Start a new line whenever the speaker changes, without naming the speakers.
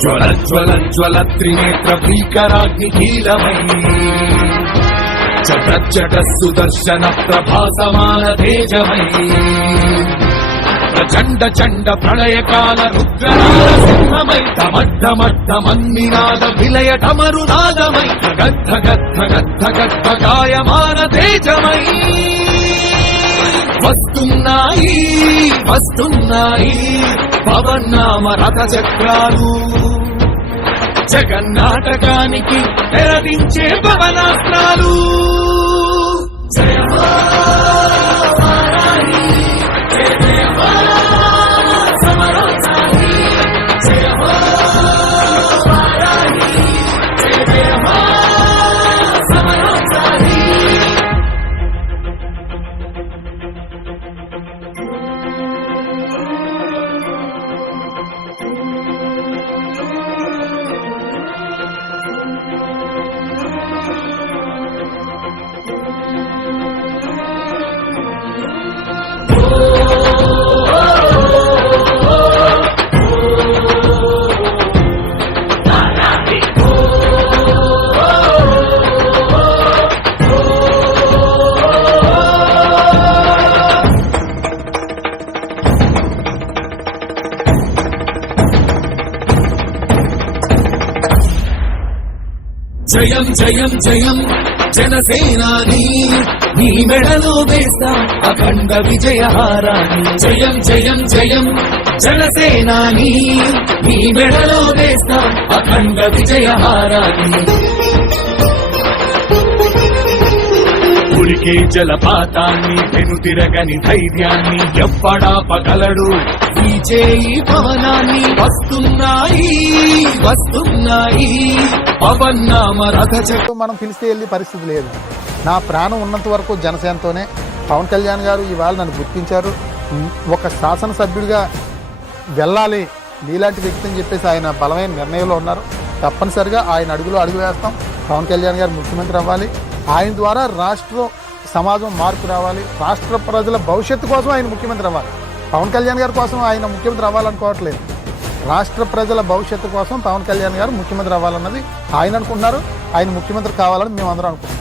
జ్వల జ్వల జ్వల త్రినేత్ర భీకరాగ్ని కీలమై చట చట సుదర్శన ప్రభాసమాన తేజమై. చండ చండ ప్రళయకాల రుద్రనారసింహమై తమడ్డమడ్డమన్నినాద విలయ టమరునాదమై గద్ధ గద్ధ గద్ధ గద్ధ గాయమాన తేజమై. వస్తున్నాయి వస్తున్నాయి. పవన్నామ రథ చక్రాలు జగన్నాటకానికి తెరదించే పవనాస్త్రాలు జయం జయం జయం. జనసేనాని నీ మెడలో వేస్తా అఖండ విజయహారాన్ని. జయం జయం జయం. జనసేనాని నీ మెడలో వేస్తా అఖండ విజయహారాన్ని. ఊరికే జలపాతాన్ని పెనుతిరగని ధైర్యాన్ని ఎవ్వడాపగలడు ఈ చేయి పవనాన్ని వస్తున్నాయి వస్తున్నాయి. పవన్నామ రథ
మనం పిలిస్తే వెళ్ళే పరిస్థితి లేదు. నా ప్రాణం ఉన్నంత వరకు జనసేనతోనే. పవన్ కళ్యాణ్ గారు ఇవాళ నన్ను గుర్తించారు. ఒక శాసనసభ్యుడిగా వెళ్ళాలి నీలాంటి వ్యక్తి అని చెప్పేసి ఆయన బలమైన నిర్ణయంలో ఉన్నారు. తప్పనిసరిగా ఆయన అడుగులో అడుగు వేస్తాం. పవన్ కళ్యాణ్ గారు ముఖ్యమంత్రి అవ్వాలి. ఆయన ద్వారా రాష్ట్రం సమాజం మార్పు రావాలి. రాష్ట్ర ప్రజల భవిష్యత్తు కోసం ఆయన ముఖ్యమంత్రి అవ్వాలి. పవన్ కళ్యాణ్ గారి కోసం ఆయన ముఖ్యమంత్రి అవ్వాలనుకోవట్లేదు. రాష్ట్ర ప్రజల భవిష్యత్తు కోసం పవన్ కళ్యాణ్ గారు ముఖ్యమంత్రి అవ్వాలన్నది ఆయన అనుకుంటున్నారు. ఆయన ముఖ్యమంత్రి కావాలని మేము అందరం అనుకుంటున్నాం.